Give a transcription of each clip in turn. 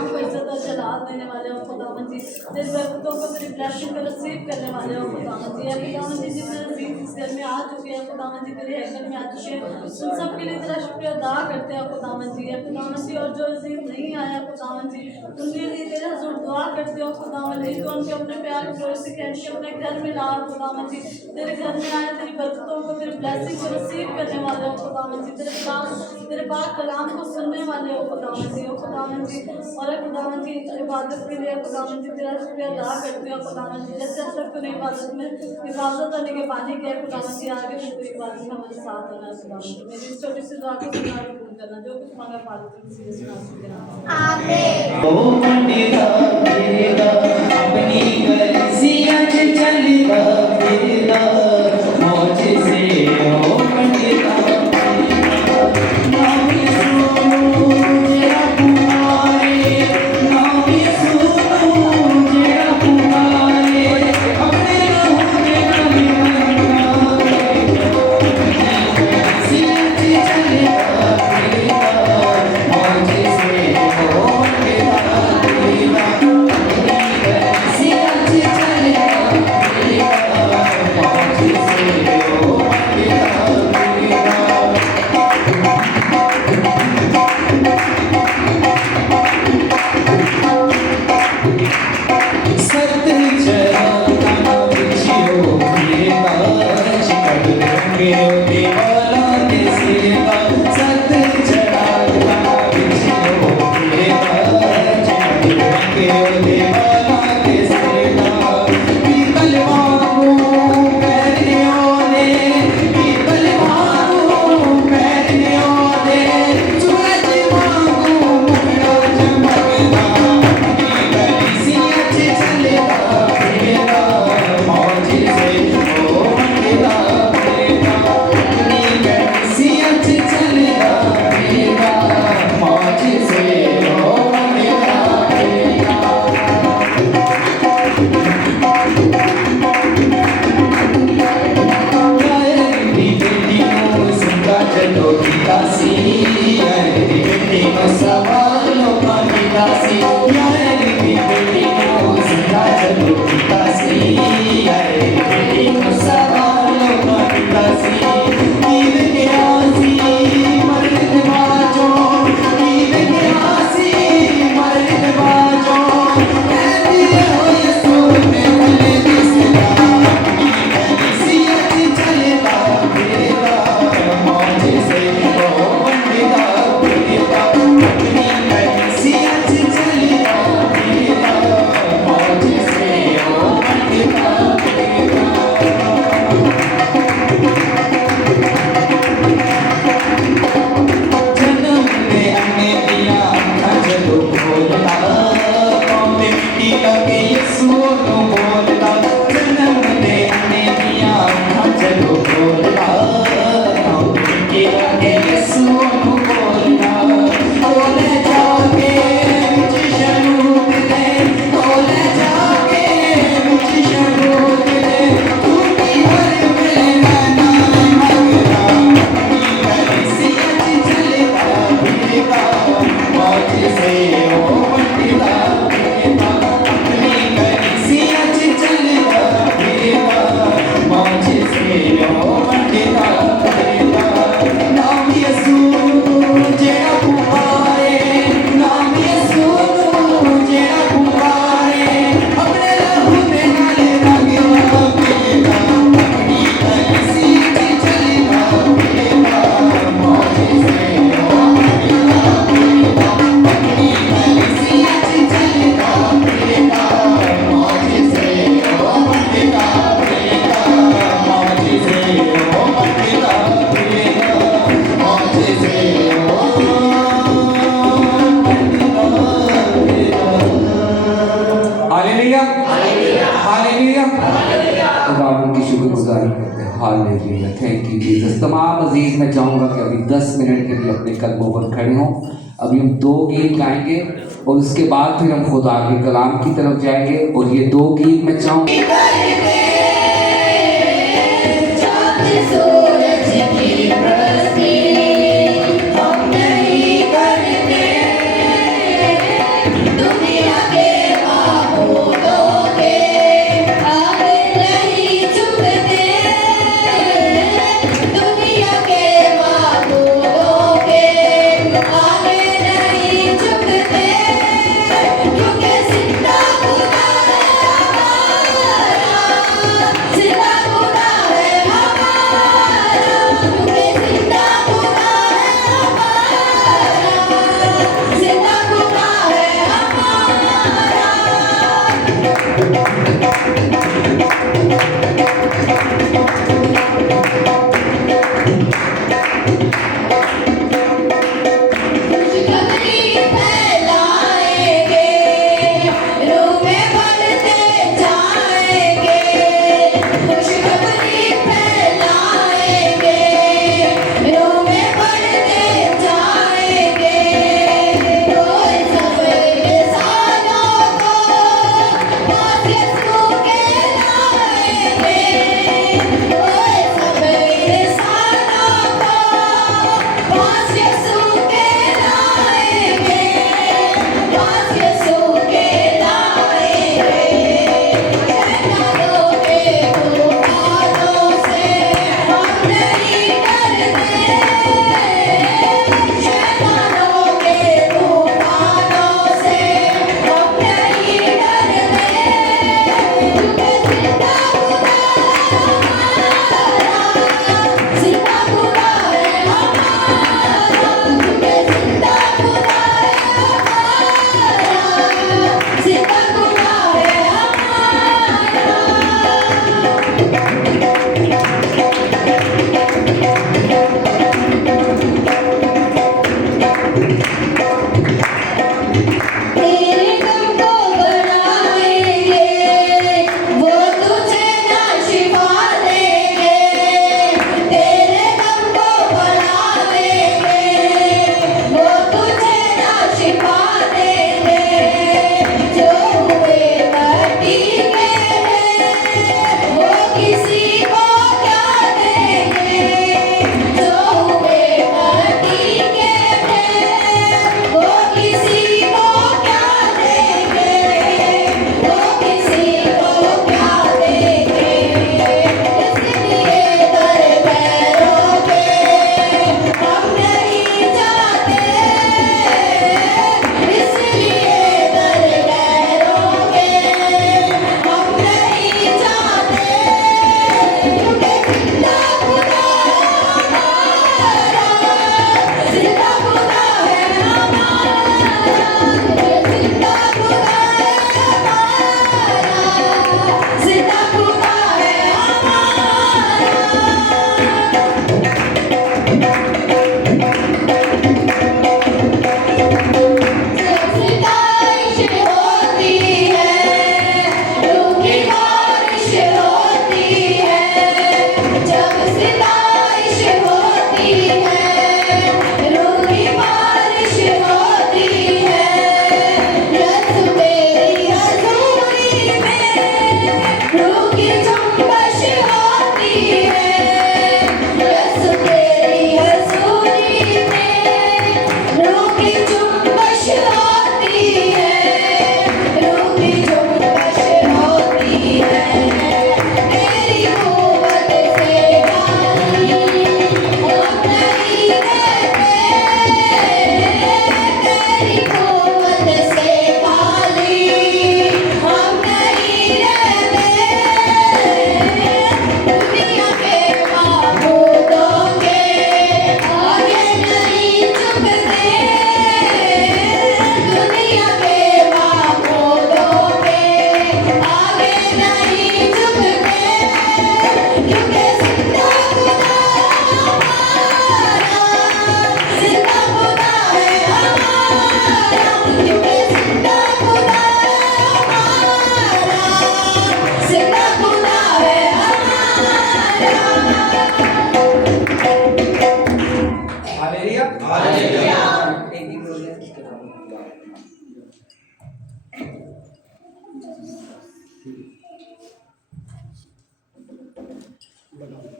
नाम को इज्जत और जलाल देने वाले हो खुदावन जी। तेरी बरकतों को, तेरी ब्लेसिंग को रिसीव करने वाले हो खुदावन जी। खुदावन जी जितने अजीज इस घर में आ चुके हैं खुदावन जी, तेरे हैकल में आ चुके हैं, उन सब के लिए तेरा शुक्रिया अदा करते हैं खुदावन जी। खुदावन जी और जो अजीज नहीं आया खुदावन जी, उनके लिए तेरे हजूर दुआ करते हो खुदावन जी। तो उनके अपने प्यार पड़ोसी कह के अपने घर में ला खुदावन जी। तेरे घर में आए, तेरी बरकतों को, तेरी ब्लेसिंग को रिसीव करने वाले हो खुदावन जी। तेरे पाक कलाम को सुनने वाले हो खुदावन जी। खुदावन जी और खुदावन जी इबादत के लिए खुदावन जी तेरा शुक्रिया अदा करते हो खुदावन जी। जैसे असर तूने इबादत में हिफाजत होने के पानी के खुदावन जी, आगे भी तू इबादत में हमारे साथ होना खुदावन जी। मेरी इस छोटी सी दुआ को सुना और पूर्ण करना, जो कुछ मांगा पालतू किसी ने सुना सके आमीन। ओ मंडिदा फिरदा अपनी कलिसिया च चलदा फिरदा मौज से। ओ मंडिदा नाम यीशु जेड़ा पुकारे, नाम यीशु जेड़ा पुकारे, अपने लहू दे नाल मंगावे। कलिसिया च चलदा फिरदा मौज से। ओ हालेलुया, थैंक यू जीसस। तमाम अजीज मैं चाहूँगा कि अभी 10 मिनट के लिए अपने कदमों पर खड़े हों। अभी हम 2 गीत गाएंगे और उसके बाद फिर हम खुदा के कलाम की तरफ जाएंगे। और ये 2 गीत मैं चाहूँगा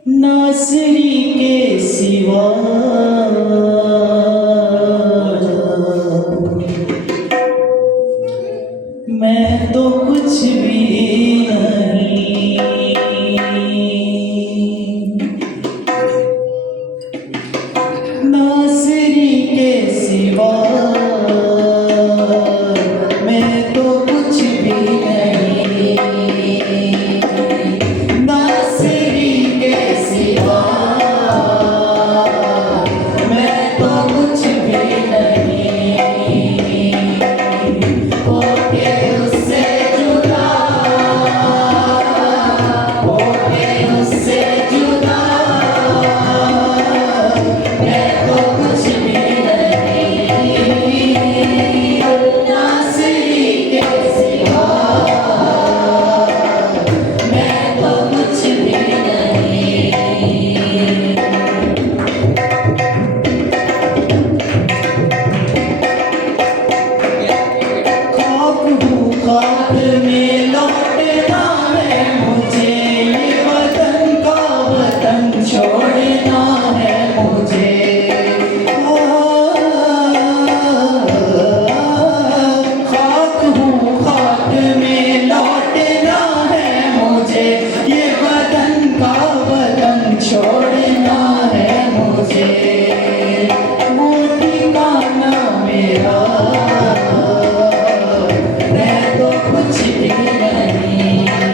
नासरी के सिवा मैं तो कुछ भी नहीं। नासरी के सिवा मैं तो कुछ भी नहीं। नासरी के सिवा मैं तो कुछ भी नहीं। होके उससे जुदा, होके उससे जुदा मैं तो कुछ भी नहीं। नासरी के सिवा मैं तो कुछ भी नहीं। खाक हूँ खाक में लौटना है मुझे, ये वतन का वतन छोड़ना है मुझे। खाक हूँ खाक में लौटना है मुझे, ये वतन का वतन छोड़ना है मुझे। वो ठिकाना मेरा मैं तो कुछ भी नहीं।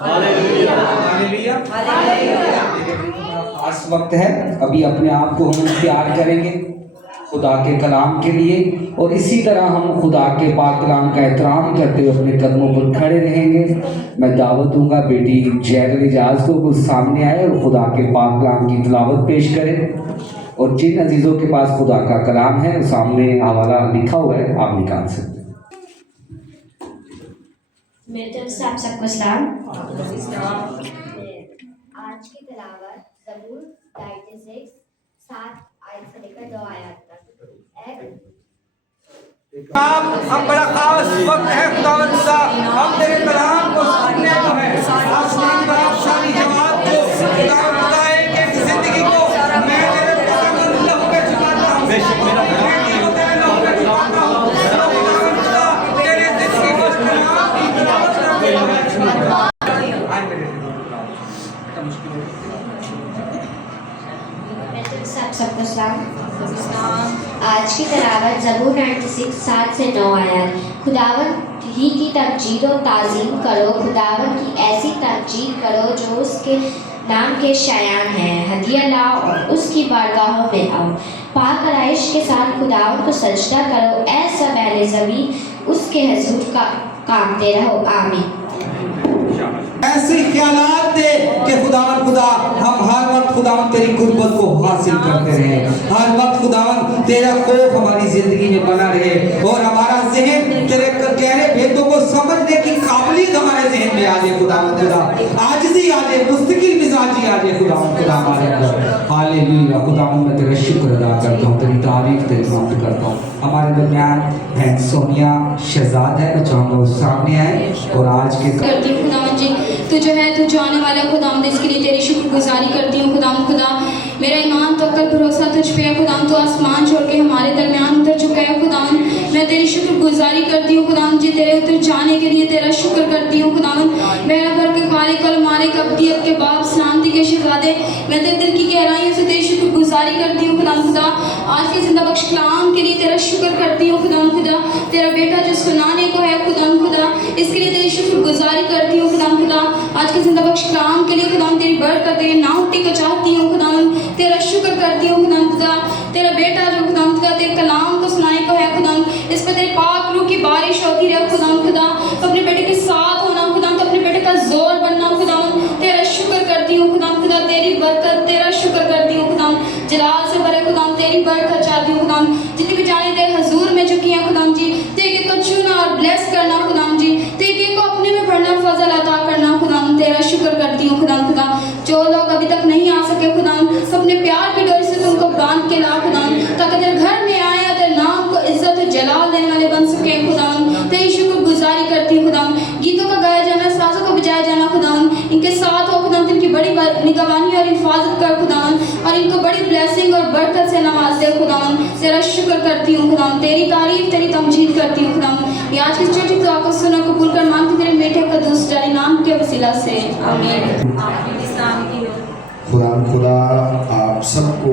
हालेलुया। खास वक्त है, अभी अपने आप को हम तैयार करेंगे खुदा के कलाम के लिए, और इसी तरह हम खुदा के पाक कलाम का एहतराम करते हुए अपने कदमों पर खड़े रहेंगे। मैं दावत दूंगा बेटी जैगल इजाज को कुछ सामने आए और खुदा के पाक कलाम की तिलावत पेश करें। और जिन अजीज़ों के पास खुदा का कलाम है सामने हवाला लिखा हुआ है, आप निकाल सकते हैं। मेरे तरफ से आप सबको सलाम। आज की तिलावत ज़बूर 96 7 आयत से लेकर 2 आयत तक। हम बड़ा खास वक्त है खुदावंद खुदा, हम तेरे कलाम को सुनने को है। आज तेरी बराबशानी जवाब को खुदावंद खुदा एक जिंदगी को मैं तेरे पसंद लहू पे चुकाता हूँ। बेशक मेरा तेरे लहू पे चुकाता हूँ। खुदावंद खुदा तेरे जिंदगी को कलाम की तिलावत करता हूँ। आप सबको सलाम। आज की तिलावत ज़बूर 96 7 से 9 आयत। खुदावंद ही की तमजीद और ताज़ीम करो, खुदावंद की ऐसी तमजीद करो जो उसके नाम के शायान हैं। हदिया लाओ और उसकी बारगाहों में आओ, पाक आराइश के साथ खुदावंद को सजदा करो। ऐ सब अहले ज़मीन उसके हुज़ूर का कामते रहो। आमीन। ऐसे ख्यालात दे कि खुदावन खुदा हम हर वक्त खुदावन तेरी कुर्बत को हासिल करते रहे, हर वक्त खुदावन तेरा खौफ हमारी जिंदगी में बना रहे, और हमारा जहन तेरे गहरे भेदों को समझने की काबिलियत हमारे जहन में आ जाए। खुदावन खुदा आजिज़ी आ जाए, मुस्तकिल मिजाजी आ जाए। खुदावन खुदा हमारे अंदर। हालेलुया। खुदावन मैं तेरा शुक्र अदा करता हूँ, तेरी तारीफ तेरी मदद करता हूँ। हमारे दरमियान बहन सोनिया शहजाद है, मैं चाहूँगा उस सामने आए और आज के करती हूँ खुदावंद जी, तू जो है तू जाने वाला खुदावंद, इसके लिए तेरी शुक्रगुजारी करती हूँ खुदावंद खुदा। मेरा ईमान तवक्कुल भरोसा तुझ पे है खुदावंद, तू आसमान छोड़ के हमारे दरमियान उतर चुका है खुदावंद। मैं तेरी शुक्रगुजारी करती हूँ खुदावंद जी, तेरे उतर जाने के लिए तेरा शुक्र करती हूँ खुदावंद। मेरा भर के खालिक कल मालिक अब्दियत के बाप सलामती के शहजादे, मैं तेरे दिल की गहराइयों से तेरी शुक्रगुजारी करती हूँ खुदावंद खुदा। आज के जिंदा बख्श कलाम के लिए तेरा शुक्र करती हूँ खुदावंद खुदा। तेरा बेटा जो सुनाने को है खुदावंद खुदा, इसके लिए तेरी शुक्रगुजारी करती हूँ खुदावंद खुदा। आज के जिंदा बख्श कलाम के लिए खुदावंद तेरी बरकत तेरे नाउटी को चाहती हूँ खुदावंद, तेरा शुक्र करती हूँ खुदावंद खुदा। तेरा बेटा जो खुदावंद खुदा तेरे कलाम को सुनाने को है खुदावंद, इस पर तेरे पाक रूह की बारिश होती रहे खुदावंद खुदा। तो अपने बेटे के साथ होना खुदावंद, तो अपने बेटे का जोर बनना खुदावंद, तेरा शुक्र करती हूँ खुदावंद खुदा। तेरी बरकत तेरा शुक्र करती हूँ खुदावंद, जलाल से भरे खुदावंद तेरी बरकत चाहती हूँ खुदावंद। जितनी भी जाने तेरे हजूर में झुकी हैं खुदावंद जी, तेरे को चुना और ब्लेस करना खुदावंद जी, तेरे को अपने में बढ़ना फजल अता करना खुदावंद, तेरा शुक्र करती हूँ खुदावंद खुदा। जो लोग अभी तक नहीं आ सके खुदावंद, अपने प्यार की डोर से तुमको बांध के ला खुदावंद, ताकि तेरे घर में आए और तेरे नाम को इज्जत और जलाल देने वाले बन सके खुदावंद। तेरी शुक्रगुजारी करती हूँ खुदावंद। गीतों का गाया जाना, साजों को बजाया जाना खुदावंद, इनके साथ हो खुदावंद, इनकी बड़ी निगरानी और हिफाजत कर खुदावंद, और इनको बड़ी ब्लेसिंग और बरकत से नवाज दे खुदावंद। तेरा शुक्र करती हूँ खुदावंद, तेरी तारीफ तेरी तमजीद करती हूँ खुदावंद। ये आज की छोटी दुआ को सुनो, कबूल कर, मांगती तेरे बेटे का दूसरे नाम के वसीला से। आमीन। खुदा आप सबको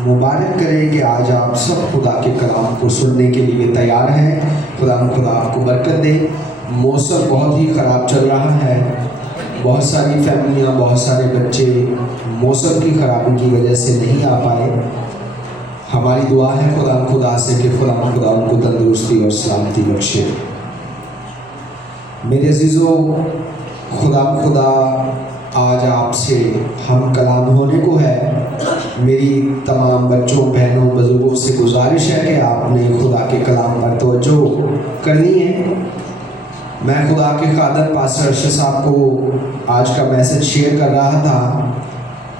मुबारक करें कि आज आप सब खुदा के कलाम को सुनने के लिए तैयार हैं। खुदा आपको बरकत दे। मौसम बहुत ही ख़राब चल रहा है, बहुत सारी फैमिलियां, बहुत सारे बच्चे मौसम की ख़राबी की वजह से नहीं आ पाए। हमारी दुआ है खुदा से कि खुदा उनको तंदुरुस्ती और सलामती बख्शे। मेरे अजीज़ों, खुदा आज आपसे हम कलाम होने को है। मेरी तमाम बच्चों, बहनों, बुजुर्गों से गुजारिश है कि आपने खुदा के कलाम पर तवज्जो करनी है। मैं खुदा के खादम पास्टर अर्शद साहब को आज का मैसेज शेयर कर रहा था,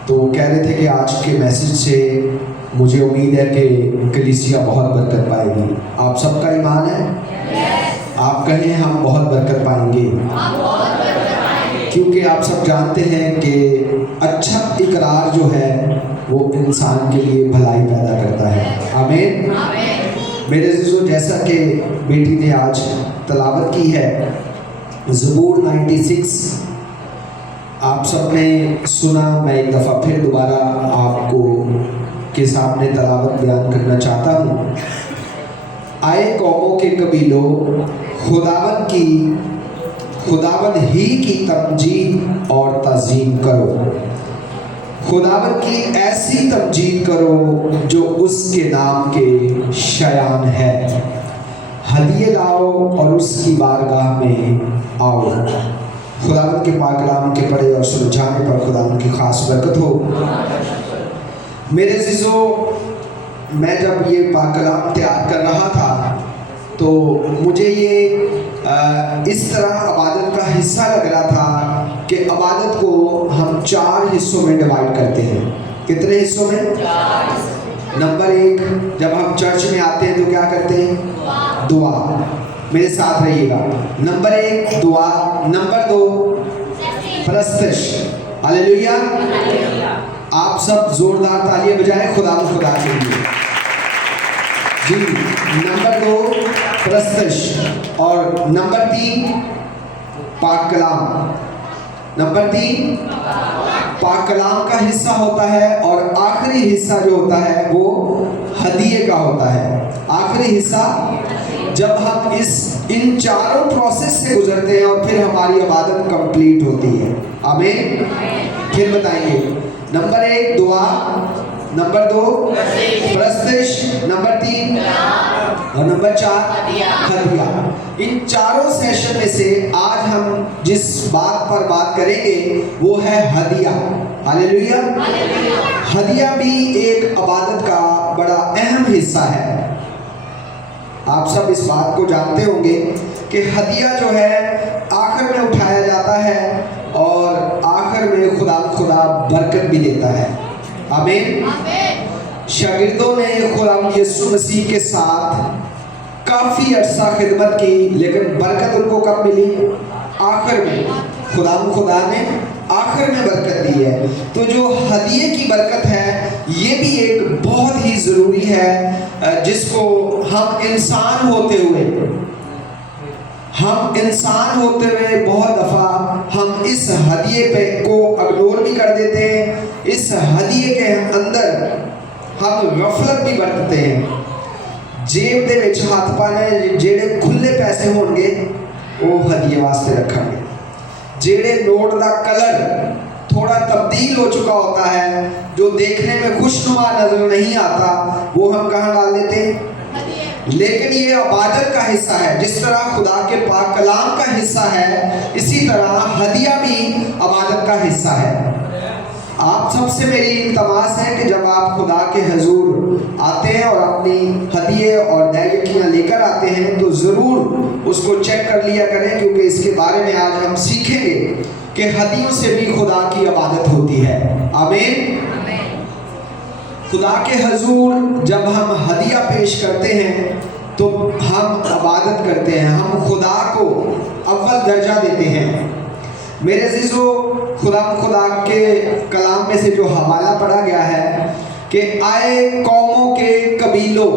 तो कह रहे थे कि आज के मैसेज से मुझे उम्मीद है कि कलीसिया बहुत बरकत पाएगी। आप सबका ईमान है? आप कहें हम बहुत बरकत पाएंगे, क्योंकि आप सब जानते हैं कि अच्छा इकरार जो है वो इंसान के लिए भलाई पैदा करता है। आमीन। मेरे अज़ीज़ों, जैसा कि बेटी ने आज तलावत की है ज़बूर 96, आप सब ने सुना। मैं एक दफ़ा फिर दोबारा आपको के सामने तलावत बयान करना चाहता हूँ। आए कौमों के कबीलों, खुदावंद की खुदावन ही की तमजीद और ताज़ीम करो। खुदावन की ऐसी तमजीद करो जो उसके नाम के शयान है। हदिये लाओ और उसकी बारगाह में आओ। खुदावन के पाक कलाम के पढ़े और सुलझाने पर खुदावन की खास बरकत हो। मेरे अज़ीज़ों, मैं जब ये पाक कलाम तैयार कर रहा था तो मुझे ये इस तरह इबादत का हिस्सा लग रहा था कि इबादत को हम 4 हिस्सों में डिवाइड करते हैं। कितने हिस्सों में? नंबर 1, जब हम चर्च में आते हैं तो क्या करते हैं? दुआ। मेरे साथ रहिएगा। नंबर 1 दुआ, नंबर 2 प्रस्तश। हालेलुया। आप सब जोरदार तालियां बजाएं खुदा के लिए जी। नंबर 2 प्रस्तश और नंबर 3 पाक कलाम। नंबर 3 पाक कलाम का हिस्सा होता है और आखिरी हिस्सा जो होता है वो हदिये का होता है। आखिरी हिस्सा जब हम इन चारों प्रोसेस से गुजरते हैं और फिर हमारी इबादत कंप्लीट होती है। आमीन। फिर बताइए, नंबर 1 दुआ, नंबर 2 प्रस्तश, नंबर 3 और नंबर 4 हदिया। इन चारों सेशन में से आज हम जिस बात पर बात करेंगे वो है हदिया। हालेलुया। हदिया भी एक इबादत का बड़ा अहम हिस्सा है। आप सब इस बात को जानते होंगे कि हदिया जो है आखिर में उठाया जाता है और आखिर में खुदा बरकत भी देता है। आमीन। शागिर्दों ने खुदा यीशु मसीह के साथ काफ़ी अरसा खिदमत की, लेकिन बरकत उनको कब मिली? आखिर में। खुदा ने आखिर में बरकत दी है। तो जो हदिये की बरकत है ये भी एक बहुत ही ज़रूरी है, जिसको हम इंसान होते हुए बहुत दफ़ा हम इस हदिये पे को इग्नोर भी कर देते हैं। इस हदिये के अंदर हम गफलत भी बरतते हैं। जेब दे विच हथ पाने जेड़े खुले पैसे होंगे वो हदिये वास्ते रखेंगे। जेड़े नोट का कलर थोड़ा तब्दील हो चुका होता है, जो देखने में खुशनुमा नजर नहीं आता, वो हम कहाँ डाल देते हैं? लेकिन ये इबादत का हिस्सा है। जिस तरह खुदा के पाक कलाम का हिस्सा है, इसी तरह हदिया भी इबादत का हिस्सा है। आप सबसे मेरी इल्तमास है कि जब आप खुदा के हजूर आते हैं और अपनी हदिये और दैयकियाँ लेकर आते हैं तो ज़रूर उसको चेक कर लिया करें, क्योंकि इसके बारे में आज हम सीखेंगे कि हदियों से भी खुदा की इबादत होती है। आमीन। खुदा के हजूर जब हम हदिया पेश करते हैं तो हम इबादत करते हैं, हम खुदा को अव्वल दर्जा देते हैं। मेरे अज़ीज़ों, खुदा के कलाम में से जो हवाला पढ़ा गया है कि आए कौमों के कबीलों,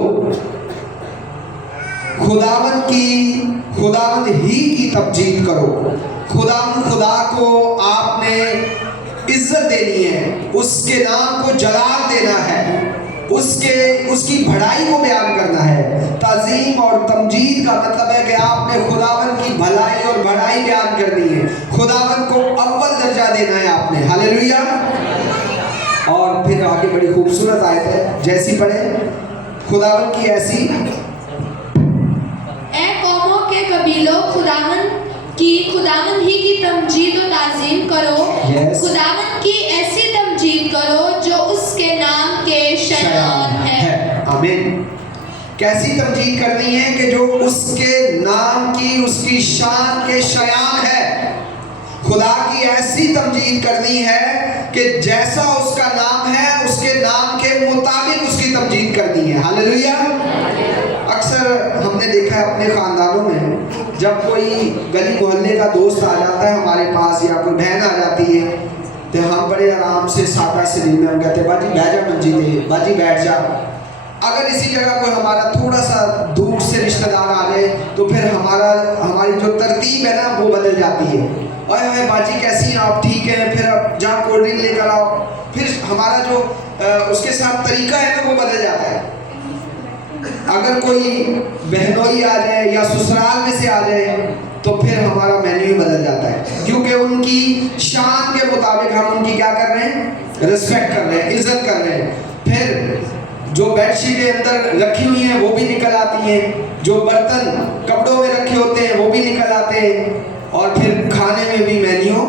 खुदावंद ही की तमजीद करो। खुदा को आपने इज्जत देनी है, उसके नाम को जलाल देना है, उसकी भलाई को बयान करना है। ताज़ीम और तमजीद का मतलब है कि आपने खुदावंद की भलाई और बढ़ाई बयान करनी है, खुदावंद को अव्वल दर्जा देना है आपने। हालेलुया। और फिर आगे बड़ी खूबसूरत आयत है, जैसी पढ़े, खुदावंद की ऐसी कौमों के कबीलों, खुदावंद ही की तमजीद और ताज़ीम करो। खुदावंद की ऐसी तमजीद करो जो उसके नाम के शयान है। आमीन। कैसी तमजीद करनी है? कि जो उसके नाम की, उसकी शान के शयान है। खुदा की ऐसी तमजीद करनी है कि जैसा उसका नाम है उसके नाम के मुताबिक उसकी तमजीद करनी है। हालेलुया। अक्सर हमने देखा है अपने ख़ानदानों में, जब कोई गली मोहल्ले का दोस्त आ जाता है हमारे पास या कोई बहन आ जाती है तो हम बड़े आराम से सादा सलीम में हम कहते हैं, बाजी बैठ जा मंजी दे, बाजी बैठ जा। अगर इसी जगह कोई हमारा थोड़ा सा दूर से रिश्तेदार आ जाए तो फिर हमारी जो तरतीब है ना वो बदल जाती है। अरे बाजी कैसी हैं आप? ठीक है। फिर अब जहाँ कोल्ड ड्रिंक लेकर आओ, फिर हमारा जो उसके साथ तरीका है ना वो बदल जाता है। अगर कोई बहनोई आ जाए या ससुराल में से आ जाए तो तो फिर हमारा मेन्यू ही बदल जाता है, क्योंकि उनकी शान के मुताबिक हम उनकी क्या कर रहे हैं, रिस्पेक्ट कर रहे हैं, इज्जत कर रहे हैं। फिर जो बेडशीटें अंदर रखी हुई हैं वो भी निकल आती हैं, जो बर्तन कपड़ों में रखे होते हैं वो भी निकल आते हैं, और फिर खाने में भी मेन्यू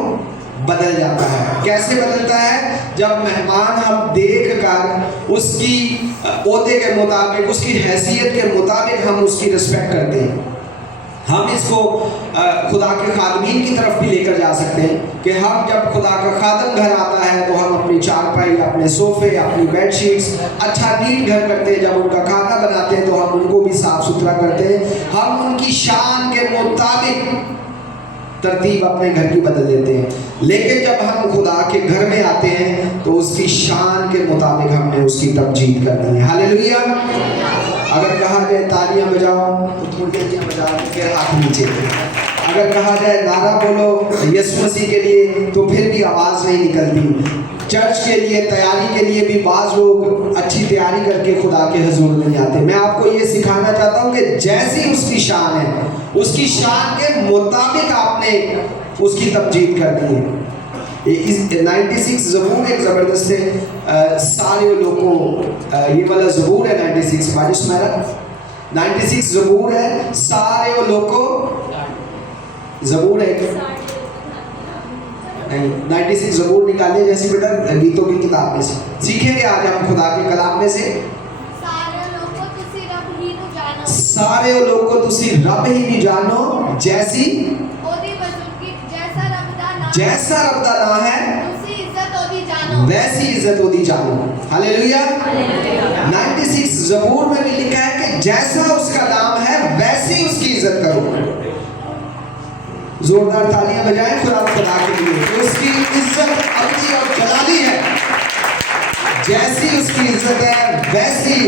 बदल जाता है। कैसे बदलता है? जब मेहमान हम देख कर उसकी ओहदे के मुताबिक, उसकी हैसियत के मुताबिक हम उसकी रिस्पेक्ट करते हैं। हम इसको खुदा के खादमीन की तरफ भी लेकर जा सकते हैं कि हम जब खुदा का खादम घर आता है तो हम अपनी चारपाई, अपने सोफे, अपनी बेडशीट्स अच्छा नीट घर करते हैं। जब उनका खाना बनाते हैं तो हम उनको भी साफ सुथरा करते हैं। हम उनकी शान के मुताबिक तरतीब अपने घर की बदल देते हैं। लेकिन जब हम खुदा के घर में आते हैं तो उसकी शान के मुताबिक हमने उसकी तमजीद करनी है। हालेलुया। अगर कहा जाए तालियां बजाओ तो थोड़ी बजाओ, फिर हाथ नीचे। अगर कहा जाए नारा बोलो यीशु मसीह के लिए तो फिर भी आवाज़ नहीं निकलती। चर्च के लिए, तैयारी के लिए भी बाज़ लोग अच्छी तैयारी करके खुदा के हुजूर नहीं आते। मैं आपको ये सिखाना चाहता हूँ कि जैसी उसकी शान है, उसकी शान के मुताबिक आपने उसकी तमजीद करनी है। 96 ज़बूर एक ज़बरदस्त है, सारे लोगों, ये वाला ज़बूर है 96 बारिश मेरा 96 ज़बूर है, सारे लोगों ज़बूर है 96 ज़बूर निकालिए जैसे बेटा गीतों की किताब में से। सीखेंगे आज हम खुदा के कलाम में से। सारे लोगों तुसी रब ही नु जानो, सारे लोगों तुसी रब ही नहीं जानो, जैसी ओदी बुजुर्गी जैसा रब दा नाम, जैसा रब दा नाम है तुसी इज्जत ओदी जानो, वैसी इज्जत ओदी जानो। हालेलुया। 96 ज़बूर में भी लिखा है कि जैसा उसका नाम है वैसी उसकी इज्जत करो। जोरदार तालियां बजाएं खुदा के लिए। तो उसकी इज्जत अब्दी और जलाली है, जैसी उसकी इज्जत है वैसी,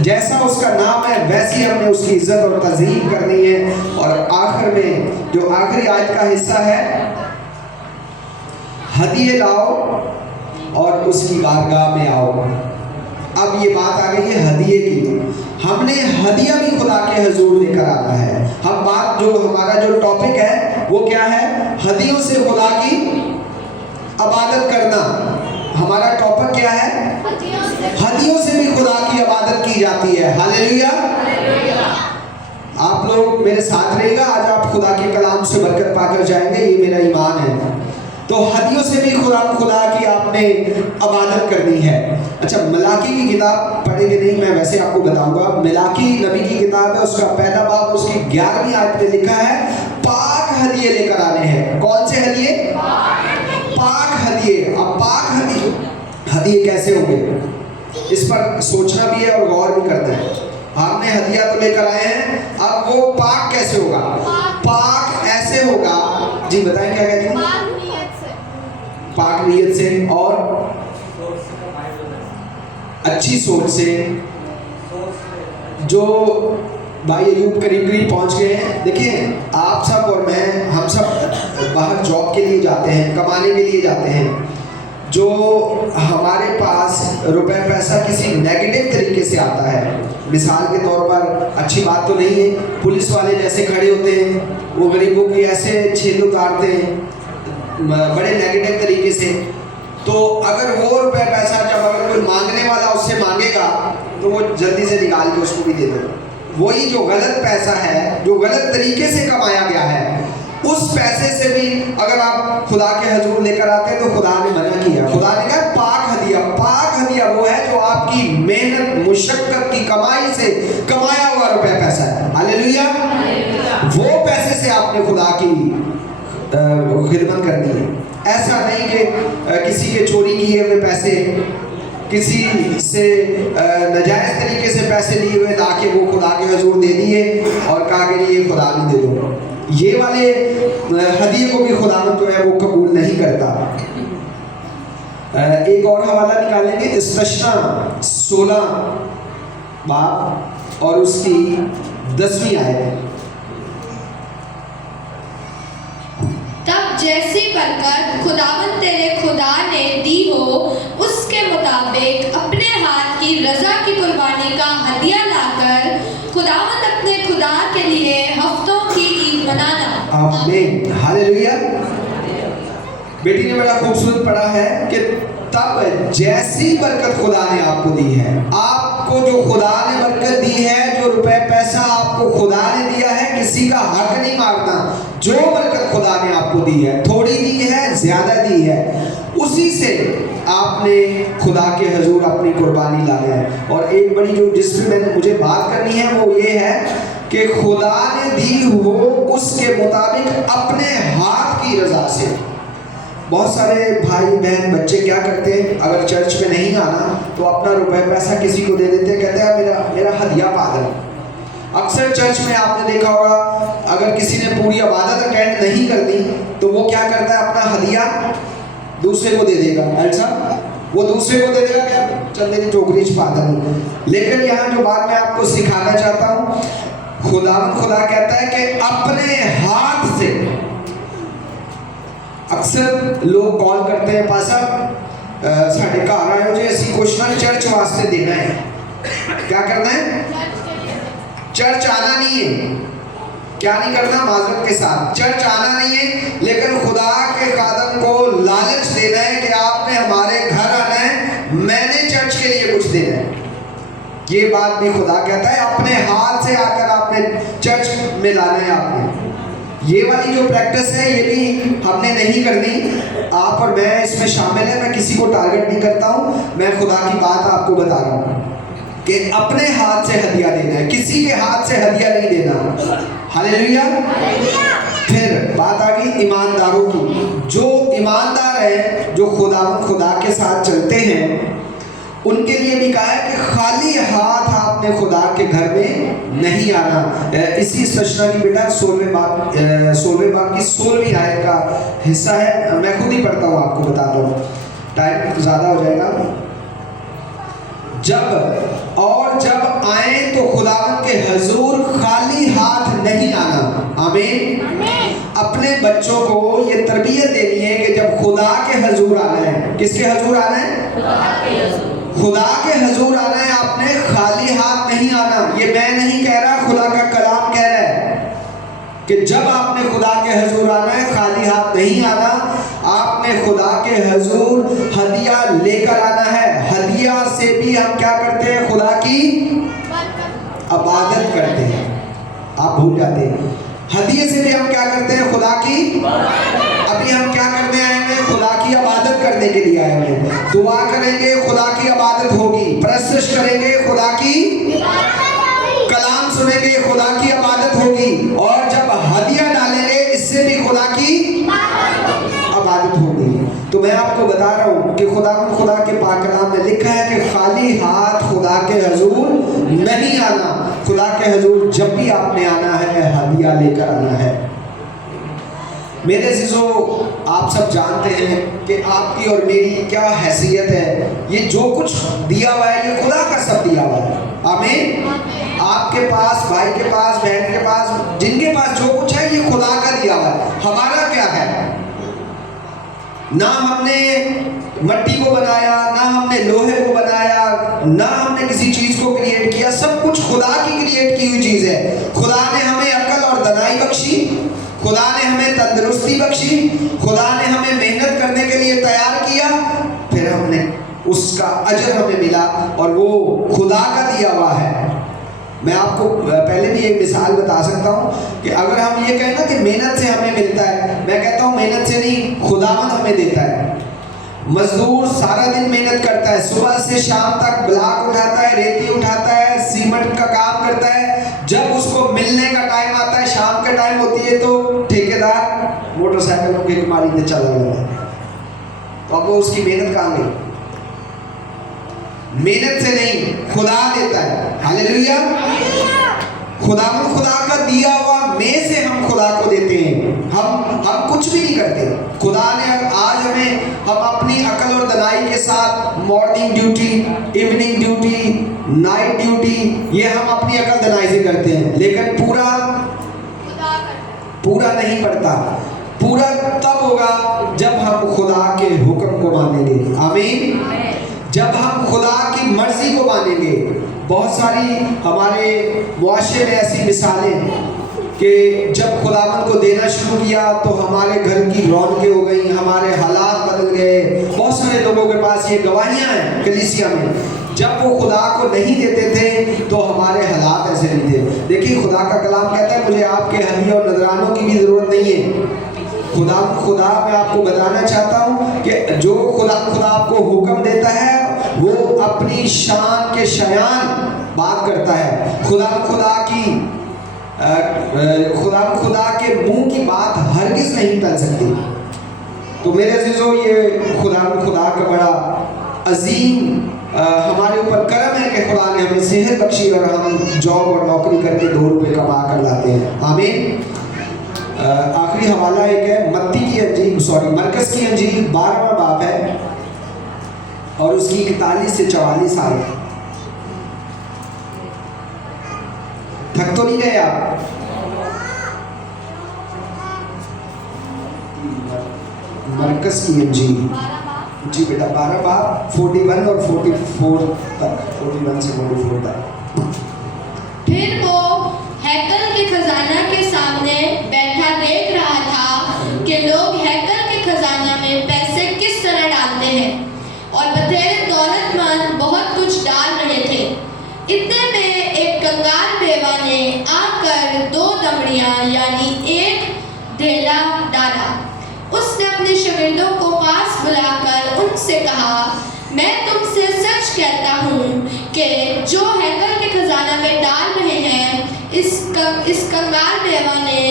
जैसा उसका नाम है वैसी हमने उसकी इज्जत और तज़हीम करनी है। और आखिर में जो आखिरी आयत का हिस्सा है, हदिये लाओ और उसकी बारगाह में आओ। अब ये बात आ गई है हदिये की। हमने हदिया भी खुदा के हुजूर लेकर आना है। हम बात जो हमारा जो टॉपिक है वो क्या है? हदियों से खुदा की इबादत करना। हमारा टॉपिक क्या है? हदियों से भी खुदा की इबादत की जाती है। हालेलुया। आप लोग मेरे साथ रहिएगा, आज आप खुदा के कलाम से बरकत पाकर जाएंगे, ये मेरा ईमान है। तो हदियों से भी खुदा की आपने इबादत करनी है। अच्छा, मलाकी की किताब पढ़ेंगे नहीं, मैं वैसे आपको बताऊंगा। मलाकी नबी की किताब है, उसका पहला बाब उसकी 11वीं आयत में लिखा है पाक हदिये लेकर आने हैं। कौन से हदिये? पाक हदिये। अब पाक हदिये कैसे होंगे, इस पर सोचना भी है और गौर भी करना है। हमने हदिया तो लेकर आए हैं, अब वो पाक कैसे होगा? पाक ऐसे होगा जी, बताएं क्या कहती हैं? पाक नीयत से और अच्छी सोच से। जो भाई अयूब करीब पहुंच गए हैं। देखिए, आप सब और मैं, हम सब बाहर जॉब के लिए जाते हैं, कमाने के लिए जाते हैं। जो हमारे पास रुपए पैसा किसी नेगेटिव तरीके से आता है, मिसाल के तौर पर, अच्छी बात तो नहीं है, पुलिस वाले जैसे खड़े होते हैं, वो गरीबों की ऐसे छेद उतारते हैं बड़े नेगेटिव तरीके से। तो अगर वो रुपए पैसा जब अगर कोई मांगने वाला उससे मांगेगा तो वो जल्दी से निकाल के उसको भी दे देगा। वही जो गलत पैसा है, जो गलत तरीके से कमाया गया है, उस पैसे से भी अगर आप खुदा के हुजूर लेकर आते हैं तो खुदा ने मना किया। खुदा ने कहा पाक हदिया। पाक हदिया वो है जो आपकी मेहनत मुशक्कत की कमाई से कमाया हुआ रुपया पैसा है। हालेलुया। वो पैसे से आपने खुदा की खिदमत करनी है। ऐसा नहीं कि किसी के चोरी किए हुए पैसे, किसी से नाजायज़ तरीके से पैसे लिए हुए लाके वो खुदा के हुजूर दे दिए और कहा कि ये खुदा ने दे दो। ये वाले हदिये को भी खुदा जो है वो कबूल नहीं करता। एक और हवाला निकालेंगे, इस्तशना 16 बाब और उसकी 10वीं आयत। तब जैसी बरकत खुदावंद तेरे खुदा ने दी हो, उसके मुताबिक अपने हाथ की रजा की कुर्बानी का हदिया लाकर खुदावंद अपने खुदा के लिए हफ्तों की ईद मना बेटी ने बड़ा खूबसूरत पढ़ा है कि तब जैसी बरकत खुदा ने आपको दी है, आपको जो खुदा ने बरकत दी है, जो रुपए पैसा आपको खुदा ने दिया है, किसी का हक नहीं मारना। जो बरकत खुदा ने आपको दी है, थोड़ी दी है ज्यादा दी है, उसी से आपने खुदा के हजूर अपनी कुर्बानी लाना है। और एक बड़ी जो जिसमें मैंने मुझे बात करनी है वो ये है कि खुदा ने दी हो उसके मुताबिक अपने हाथ की रजा से। बहुत सारे भाई बहन बच्चे क्या करते हैं, अगर चर्च में नहीं आना तो अपना रुपए पैसा किसी को दे देते हैं, कहते हैं मेरा हदिया पा दो। अक्सर चर्च में आपने देखा होगा, अगर किसी ने पूरी इबादत अटेंड नहीं कर दी तो वो क्या करता है, अपना हदिया दूसरे को दे देगा। ऐसा वो दूसरे को दे देगा क्या, चल मेरी टोकरी छुपा दो। लेकिन यहाँ जो बात मैं आपको सिखाना चाहता हूँ, खुदा कहता है कि अपने हाथ से। अक्सर लोग कॉल करते हैं, पासा साढ़े घर आयो जी, असी कुछ ना चर्च वास्ते देना है। क्या करना है, चर्च आना नहीं है। क्या नहीं करना, माजरत के साथ चर्च आना नहीं है, लेकिन खुदा के खादम को लालच देना है कि आपने हमारे घर आना है, मैंने चर्च के लिए कुछ देना है। ये बात भी खुदा कहता है, अपने हाथ से आकर आपने चर्च में लाना है। आपने ये वाली जो प्रैक्टिस है ये भी हमने नहीं करनी। आप और मैं इसमें शामिल है, मैं किसी को टारगेट नहीं करता हूँ, मैं खुदा की बात आपको बता रहा हूँ कि अपने हाथ से हदिया देना है, किसी के हाथ से हदिया नहीं देना। हालेलुया। फिर बात आ गई ईमानदारों की। जो ईमानदार है, जो खुदा के साथ चलते हैं, उनके लिए भी कहा है कि खाली हाथ आपने खुदा के घर में नहीं आना। इसी सचना की बेटा 16वें बाब की 16वीं आयत का हिस्सा है, मैं खुद ही पढ़ता हूँ, आपको बताता हूँ, टाइम ज़्यादा हो जाएगा। जब आए तो खुदावंद के हजूर खाली हाथ नहीं आना। आमीन। अपने बच्चों को ये तरबियत देनी है कि जब खुदा के हजूर आना है, किसके हजूर आना है, खुदा के हजूर आना है, आपने खाली हाथ नहीं आना। ये मैं नहीं कह रहा, खुदा का कलाम कह रहा है कि जब आपने खुदा के हजूर आना है, खाली हाथ नहीं आना, आपने खुदा के हजूर हदिया लेकर आना है। हदिया से भी हम क्या करते हैं, खुदा की इबादत करते हैं। आप भूल जाते हैं, हदिये से भी हम क्या करते हैं, खुदा की। अभी हम क्या करने आए हैं, खुदा की इबादत करने के लिए आए हैं। दुआ करेंगे, खुदा की इबादत होगी। प्रस्तुत करेंगे, खुदा की कलाम सुनेंगे, खुदा की इबादत होगी। और जब हदिया डालेंगे, इससे भी खुदा की इबादत होगी। तो मैं आपको बता रहा हूँ कि खुदा के पाक कलाम में लिखा है कि खाली हाथ खुदा के हजूर नहीं आना। खुदा के हजूर जब भी आपने आना है, हदिया लेकर आना है। मेरे अज़ीज़ों, आप सब जानते हैं कि आपकी और मेरी क्या हैसियत है। ये जो कुछ दिया हुआ है, ये खुदा का सब दिया हुआ है। आमीन। आपके पास, भाई के पास, बहन के पास, जिनके पास जो कुछ है, ये खुदा का दिया हुआ है। हमारा क्या है, ना हमने मट्टी को बनाया, ना हमने लोहे को बनाया, ना हमने किसी चीज को क्रिएट किया, सब कुछ खुदा की क्रिएट की हुई चीज है। खुदा ने हमें अक्ल और दनाई बख्शी, खुदा ने हमें तंदुरुस्ती बख्शी, खुदा ने हमें मेहनत करने के लिए तैयार किया, फिर हमने उसका अजर हमें मिला, और वो खुदा का दिया हुआ है। मैं आपको पहले भी एक मिसाल बता सकता हूँ कि अगर हम ये कहें ना कि मेहनत से हमें मिलता है, मैं कहता हूँ मेहनत से नहीं, खुदावंद हमें देता है। मजदूर सारा दिन मेहनत करता है, सुबह से शाम तक ब्लॉक उठाता है, रेती उठाता है, सीमेंट का काम करता है। जब उसको मिलने का टाइम आता है, शाम के टाइम होती है, तो ठेकेदार मोटरसाइकिलों की कुमारी में चला जाता है। तो अब वो उसकी मेहनत कहाँ गई? मेहनत से नहीं, खुदा देता है। हालेलुया। खुदा का दिया हुआ में से हम खुदा को देते हैं। हम कुछ भी नहीं करते। खुदा ने आज हम अपनी अकल और दनाई के साथ morning duty, evening duty, night duty, ये हम अपनी अकल दनाई से करते हैं, लेकिन पूरा नहीं पड़ता। पूरा तब होगा जब हम खुदा के हुक्म को मानेंगे। आमीन। जब हम खुदा की मर्जी को मानेंगे। बहुत सारी हमारे मुआशरे में ऐसी मिसालें कि जब खुदावंद को देना शुरू किया तो हमारे घर की रौनकें हो गई, हमारे हालात पास ये गवाहियां हैं कलीसिया में, जब वो खुदा को नहीं देते थे तो हमारे हालात ऐसे नहीं थे। देखिए खुदा का कलाम कहता है मुझे आपके हदिये और नजरानों की भी जरूरत नहीं है। खुदा मैं आपको बताना चाहता हूँ कि जो खुदा आपको हुक्म देता है वो अपनी शान के शयान बात करता है। खुदा के मुंह की बात हरगिज नहीं टल सकती। तो मेरे अजीजों, ये खुदा का बड़ा अजीम हमारे ऊपर करम है कि खुदा ने हमें सेहत बख्शी और हम जॉब और नौकरी करके 2 रुपये कमा कर लाते हैं। आमीन। आखिरी हवाला एक है मरकस की अंजील 12वां बाब है और उसकी 41 से 44 आयत। थक तो नहीं गए आप? मरकस की अंजील जी बेटा 12 बाब 41 और 44 तक, 41 से 44 तक। फिर वो हैकल के खजाना के सामने बैठा देख रहा था कि लोग हैकल के खजाना में पैसे किस तरह डालते हैं और बतेरे दौलतमंद बहुत कुछ डाल रहे थे। इतने में एक कंगाल बेवा ने आकर 2 दमड़ियां यानी 1 ढेला डाला। उसने अपने शागिर्दों को पास बुलाकर उनसे कहा, मैं तुमसे सच कहता हूँ कि जो हैकल के खजाना में डाल रहे हैं इस कंगाल बेवा ने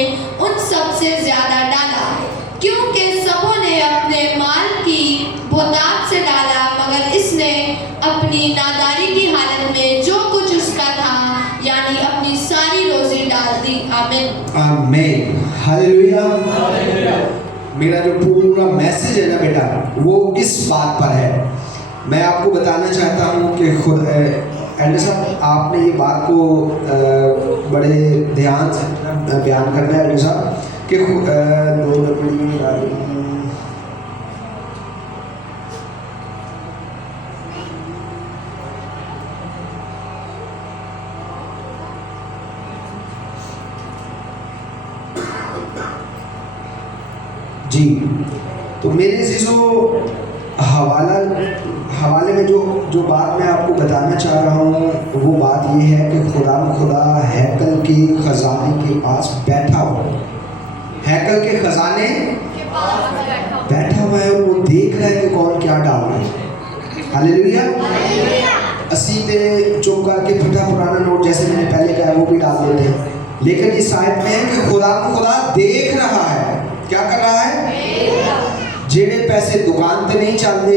उन सबसे ज्यादा डाला, क्योंकि सबों ने अपने माल की बहुतायत से डाला, मगर इसने अपनी नादारी की हालत में जो कुछ उसका था यानी अपनी सारी रोजी डाल दी। आमीन आमीन हालेलुया। मेरा जो पूरा मैसेज है ना बेटा वो इस बात पर है। मैं आपको बताना चाहता हूँ कि खुद एल्डर साहब आपने ये बात को बड़े ध्यान से बयान करना है एल्डर साहब कि 2 लकड़ियाँ जी। तो मेरे हवाले में जो बात मैं आपको बताना चाह रहा हूँ वो बात ये है कि खुदा हैकल के खजाने के पास बैठा हुआ, हैकल के खजाने बैठा हुआ है और वो देख रहा है कि कौन क्या डाल रहा है। हालेलुया। 80 ते चुप करके फटा पुराना नोट जैसे मैंने पहले कहा वो भी डाल देते हैं, लेकिन इस आयत में है कि खुदा देख रहा है। क्या कर रहा है? जेड़े पैसे दुकान पे नहीं चलते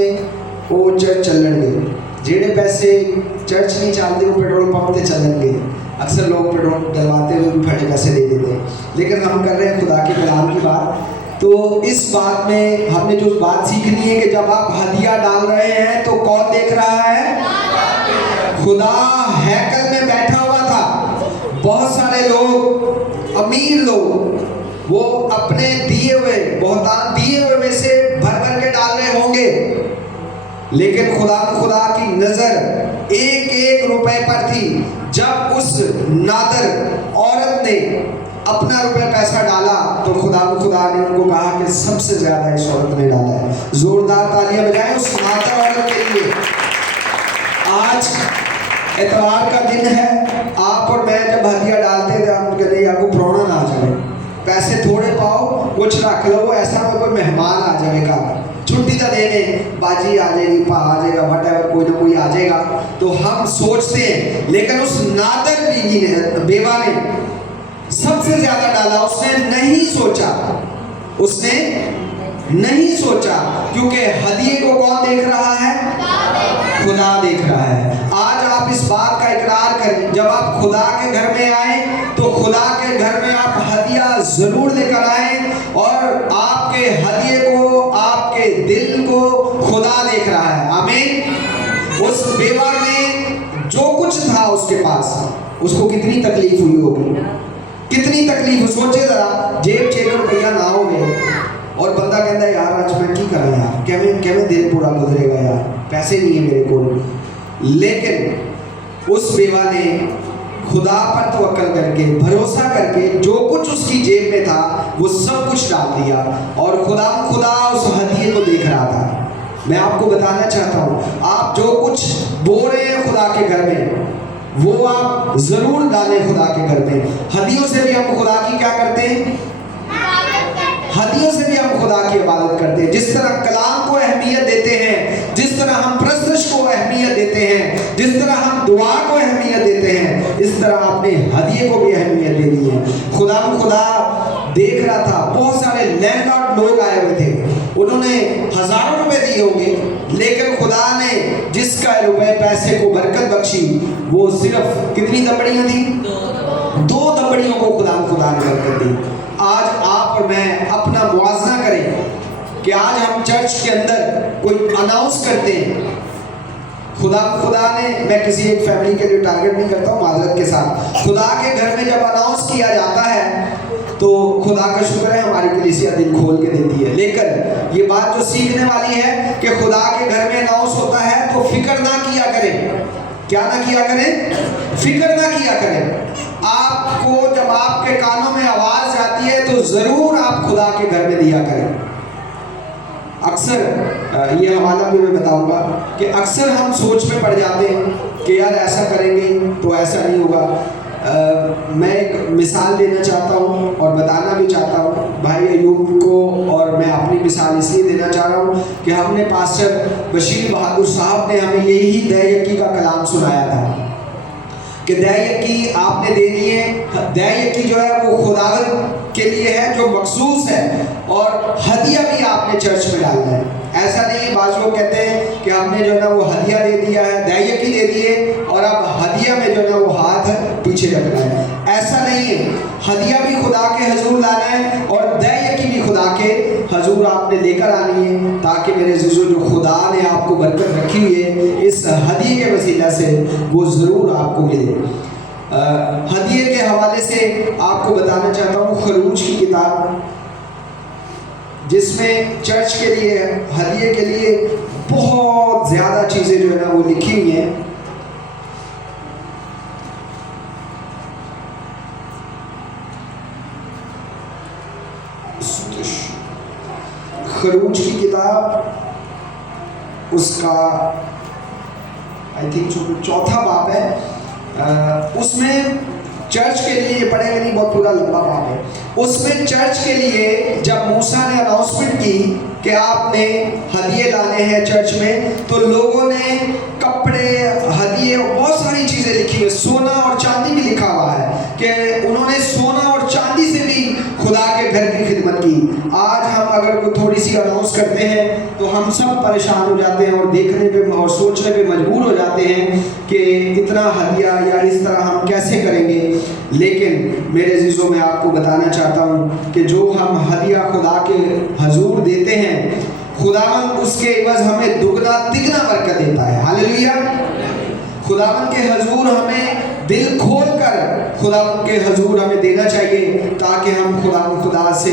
वो चर्च चलणगे, जेड़े पैसे चर्च नहीं चलते वो पेट्रोल पंप पे चलणगे। अक्सर लोग पेट्रोल डलवाते हुए भी फटे पैसे दे देते हैं, लेकिन हम कर रहे हैं खुदा के कलाम की बात। तो इस बात में हमने जो बात सीखनी है कि जब आप हदिया डाल रहे हैं तो कौन देख रहा है? खुदा हैकल में बैठा हुआ था। बहुत सारे लोग, अमीर लोग, वो अपने दिए हुए बहुतान दिए हुए में से भर भर के डाल रहे होंगे, लेकिन खुदा की नजर 1-1 रुपए पर थी। जब उस नादर औरत ने अपना रुपया पैसा डाला तो खुदा ने उनको कहा कि सबसे ज्यादा इस औरत ने डाला है। जोरदार तालियां बजाएं उस नादर औरत के लिए। आज इतवार का दिन है, आप और मैं जब हदिया डालते थे हम कहते आपको प्रोना ना आ जाए, पैसे थोड़े पाओ कुछ रख लो, ऐसा कोई मेहमान आ जाएगा, छुट्टी तो देने बाजी आ जाएगी, पा आ जाएगा, वटेवर कोई ना कोई आ जाएगा, तो हम सोचते हैं। लेकिन उस नादर बीवी ने, बेवा ने सबसे ज्यादा डाला। उसने नहीं सोचा क्योंकि हदिये को कौन देख रहा है? खुदा देख रहा है। आज आप इस बात का इकरार करें, जब आप खुदा के घर में आए तो खुदा के घर में आप हदिया जरूर लेकर आए, और आपके हदिये को, आपके दिल को खुदा देख रहा है। आमीन। उस बेवा में जो कुछ था उसके पास, उसको कितनी तकलीफ हुई होगी, कितनी तकलीफ। सोचे जरा, जेब 6 रुपया ना हो गए और बंदा कहता है यार आज मैं की करा यार, कैमें दिन पूरा गुजरेगा यार, पैसे नहीं है मेरे को। लेकिन उस बेवा ने खुदा पर तवक्कल करके, भरोसा करके, जो कुछ उसकी जेब में था वो सब कुछ डाल दिया, और खुदा उस हदिये को देख रहा था। मैं आपको बताना चाहता हूँ, आप जो कुछ बो रहे हैं खुदा के घर में, वो आप जरूर डालें खुदा के घर में। हदियों से भी हम खुदा की क्या करते हैं? हदियों से भी हम खुदा की इबादत करते हैं। जिस तरह कलाम को अहमियत देते हैं, जिस तरह हम प्रस्तुत को अहमियत देते हैं, जिस तरह हम दुआ को अहमियत देते हैं, इस तरह आपने हदिये को भी अहमियत दे दी है। खुदा देख रहा था, बहुत सारे लैंडलॉर्ड लोग आए हुए थे, उन्होंने हजारों रुपए दिए होंगे, लेकिन खुदा ने जिसका रुपए पैसे को बरकत बख्शी, वो सिर्फ कितनी दबड़ियां थी? 2 दबड़ियों को खुदा ने बरकत दी। आज आप और मैं अपना मुआवजा करें कि आज हम चर्च के अंदर कोई अनाउंस करते हैं, खुदा ने, मैं किसी एक फैमिली के लिए टारगेट नहीं करता हूँ माजरत के साथ, खुदा के घर में जब अनाउंस किया जाता है तो खुदा का शुक्र है हमारी कलीसिया दिल खोल के देती है। लेकिन ये बात जो सीखने वाली है कि खुदा के घर में अनाउंस होता है तो फिक्र ना किया करें। क्या ना किया करें? फिक्र ना किया करें। आपको जब आपके कानों में आवाज आती है तो जरूर आप खुदा के घर में दिया करें। अक्सर ये हवाला भी मैं बताऊंगा कि अक्सर हम सोच में पड़ जाते हैं कि यार ऐसा करेंगे तो ऐसा नहीं होगा। मैं एक मिसाल देना चाहता हूँ और बताना भी चाहता हूँ भाई अयूब को, और मैं अपनी मिसाल इसलिए देना चाह रहा हूँ कि हमने पास्टर बशीर बहादुर साहब ने हमें यही दया का कलाम सुनाया था कि दया आपने देनी है। दया जो है वो खुदावंद के लिए है जो मखसूस है, और हदिया भी आपने चर्च में डालना है। ऐसा नहीं, बाज़ लोग कहते हैं कि हमने जो है ना वो हदिया दे दिया है, दया दे दिए और अब हदिया में जो है ना वो हाथ पीछे रखना है। ऐसा नहीं है, हदिया भी खुदा के हजूर लाना है और दया भी खुदा के हजूर आपने लेकर आनी है, ताकि मेरे अज़ीज़ों जो खुदा ने आपको बरकत रखी हुई है इस हदिये के वसीला से वो ज़रूर आपको मिले। हदिये के हवाले से आपको बताना चाहता हूँ खरूज की किताब, जिसमें चर्च के लिए हदिये के लिए बहुत ज़्यादा चीज़ें जो है ना वो लिखी हुई हैं। खरूज की किताब उसका आई थिंक 4था बाब है। उसमें चर्च के लिए, ये पढ़ेंगे नहीं, बहुत पूरा लंबा बाब है। उसमें चर्च के लिए जब मूसा ने अनाउंसमेंट की कि आपने हदिये लाने हैं चर्च में, तो लोगों ने कपड़े, हदिये, बहुत सारी चीज़ें लिखी हुई, सोना और चांदी भी लिखा हुआ है कि उन्होंने सोना और चांदी से भी खुदा के घर की खिदमत की। आज हम अगर कोई थोड़ी सी अनाउंस करते हैं तो हम सब परेशान हो जाते हैं और देखने पे और सोचने पे मजबूर हो जाते हैं कि इतना हदिया या इस तरह हम कैसे करेंगे। लेकिन मेरे अज़ीज़ों में आपको बताना चाहता हूँ कि जो हम हदिया खुदा के हजूर देते हैं, खुदावंद उसके एवज हमें दुगना तिगना बरकत देता है। हालेलुया। खुदावंद के हजूर हमें दिल खोल कर खुदावंद के हजूर हमें देना चाहिए, ताकि हम खुदा से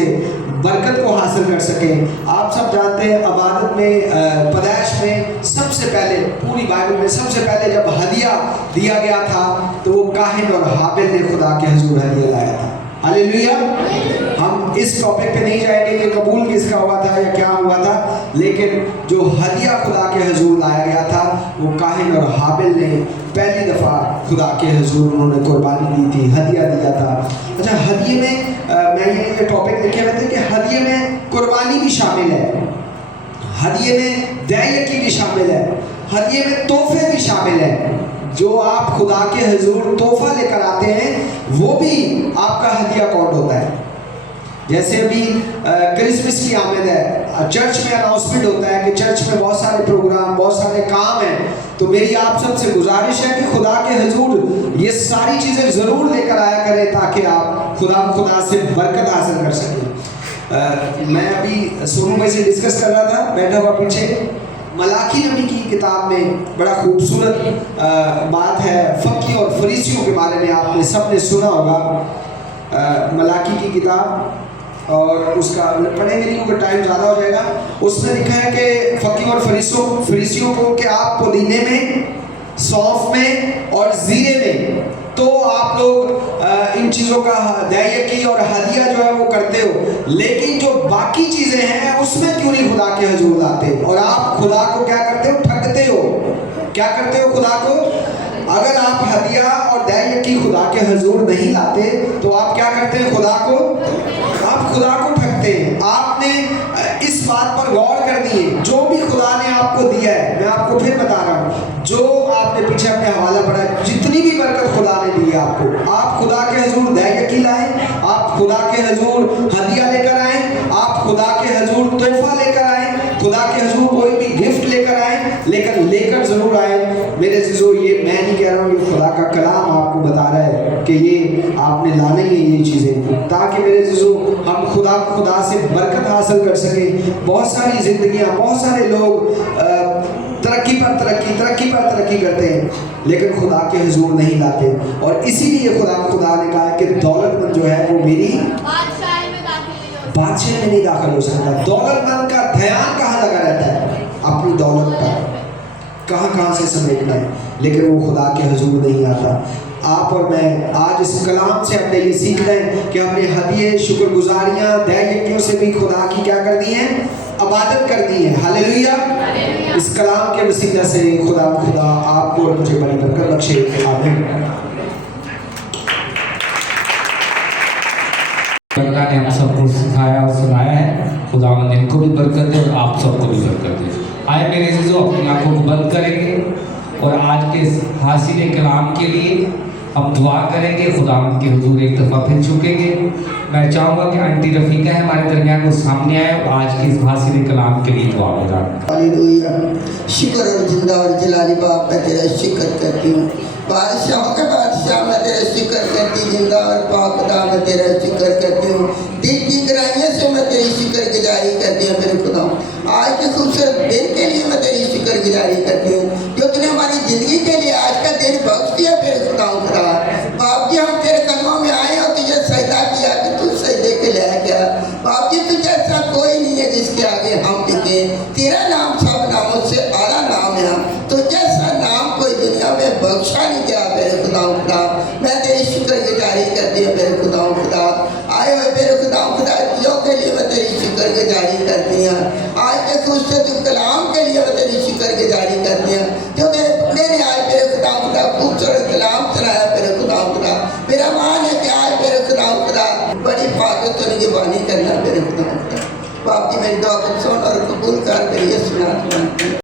बरकत को हासिल कर सकें। आप सब जानते हैं इबादत में, पैदाइश में सबसे पहले, पूरी बाइबल में सबसे पहले जब हदिया दिया गया था तो वो काहिन और हाबिल ने खुदा के हजूर हदिया लाया था। हालेलुया। हम इस टॉपिक पे नहीं जाएंगे कि कबूल किसका हुआ था या क्या हुआ था, लेकिन जो हदिया खुदा के हजूर लाया गया था वो काहिन और हाबिल ने पहली दफ़ा खुदा के हजूर उन्होंने कुर्बानी दी थी, हदिया दिया था। अच्छा, हदिये में मैं ये टॉपिक लिखे हुए थे कि हदिये में कुर्बानी भी शामिल है, हदिये में दया भी शामिल है, हदिये में तोहफे भी शामिल है। जो आप खुदा के हजूर तोहफा लेकर आते हैं वो भी आपका हदिया काउंट होता है। जैसे अभी क्रिसमस की आमद है, चर्च में अनाउंसमेंट होता है कि चर्च में बहुत सारे प्रोग्राम, बहुत सारे काम हैं, तो मेरी आप सबसे गुजारिश है कि खुदा के हजूर ये सारी चीज़ें ज़रूर लेकर आया करें, ताकि आप खुदा से बरकत हासिल कर सकें। मैं अभी सोनू भाई से डिस्कस कर रहा था, बैठा हुआ पीछे, मलाकी नबी की किताब में बड़ा खूबसूरत बात है। फकी और फरीसियों के बारे में आपने सब ने सुना होगा। मलाकी की किताब, और उसका पढ़ेंगे नहीं क्योंकि टाइम ज़्यादा हो जाएगा। उसमें लिखा है कि फकी और फरीसियों को कि आप पुदीने में, सौंफ में और ज़ीरे में तो आप लोग इन चीज़ों का दैयकी और हदिया जो है वो करते हो, लेकिन जो बाकी चीज़ें हैं उसमें क्यों नहीं खुदा के हजूर लाते? और आप खुदा को क्या करते हो? ठगते हो। क्या करते हो खुदा को? अगर आप हदिया और दैयकी खुदा के हजूर नहीं लाते तो आप क्या करते हैं? खुदा को, आप खुदा को ठगते हैं। आपने इस बात पर गौर करनी है, जो भी खुदा ने आपको दिया है, मैं आपको फिर बता रहा हूँ, जो आपने पीछे अपने हवाला पढ़ा है, जितनी भी बरकत खुदा ने दी है आपको, आप खुदा के हजूर दैयकी लाएं, आप खुदा के हजूर हदिया लेकर आएं, आप खुदा के हजूर तोहफा लेकर आएं, खुदा के हजूर कोई भी गिफ्ट लेकर आएं, लेकिन लेकर जरूर आएं। मेरे चीज़ों, ये मैं नहीं कह रहा हूँ, ये खुदा का कलाम आपको बता रहा है कि ये आपने लाने ही ये चीज़ें, ताकि मेरे चीज़ों हम खुदा से बरकत हासिल कर सकें। बहुत सारी जिंदगियां, बहुत सारे लोग तरक्की पर तरक्की करते हैं, लेकिन खुदा के हुजूर नहीं लाते। और इसीलिए खुदा ने कहा कि दौलतमंद जो है वो मेरी बादशाह में नहीं दाखिल हो सकता। दौलतमंद का ध्यान कहाँ लगा रहता है? अपनी दौलत पर, कहाँ से समेटना है, लेकिन वो खुदा के हुजूर नहीं आता। आप और मैं आज इस कलाम से हमने ये सीखना है कि हमने हदिये, शुक्रगुजारियाँ, दैयकियों से भी खुदा की क्या करनी है? इबादत करनी है। हालेलुया। इस कलाम के वसीला से खुदा आपको और मुझे बड़ी बरकत बख्शे। आमीन। अल्लाह ने हम सबको सिखाया और सुनाया है, खुदावंद इनको भी बरकत दे और आप सबको भी बरकत दे। आए मेरे अज़ीज़ों, अपनी आंखों को बंद करेंगे और आज के इस हासिल कलाम के लिए हम दुआ करेंगे। खुदावंद के हुजूर एक दफ़ा फिर झुकेंगे। मैं चाहूँगा कि आंटी रफ़ीका है हमारे दरमियान, वो सामने आए और आज के इस हासिल कलाम के लिए दुआ करें। हालेलुया। शुक्र और जिंदा और जलाली बाप, मैं तेरा शुक्र करती हूँ। बादशाहों के बादशाह, मैं तेरा शुक्र करती, जिंदा और पाक खुदा मैं तेरा शुक्र करती हूँ। दिल की गहराइयों से मैं तेरी शुक्रगुजारी करती हूँ मेरे खुदा। आज के खूबसूरत दिन के लिए मैं तेरी शुक्रगुजारी करती हूँ, जो तूने हमारी ज़िंदगी के लिए आज का दिन बख्श दिया मेरे खुदा। बाप जी, हम तेरे कदमों में आए और तुझे सजदा किया कि तू सजदे के लायक है। बाप जी, तुझे ऐसा कोई नहीं है जिसके आगे हम टिके। तेरा नाम सब नामों से आला नाम है। तुझे ऐसा नाम कोई दुनिया में बख्शा नहीं गया मेरे खुदा। मैं तेरी शुक्रगुजारी करती हूँ मेरे खुदा। आए हुए मेरे खुदा के लिए मैं तेरी शुक्रगुजारी करती हूँ। आज के खूबसूरत कलाम के लिए मैं तेरी शुक्रगुजारी करती हूँ, जो तेरे बंदे ने आज मेरे खुदा खूबसूरत कलाम सुनाया मेरे खुदा। मेरा मान है कि आज मेरे खुदा बड़ी हिफाजत और निगरानी करना मेरे खुदा। बाप जी, मेरी दुआ को सुन और कबूल कर, मेरी ये सुना।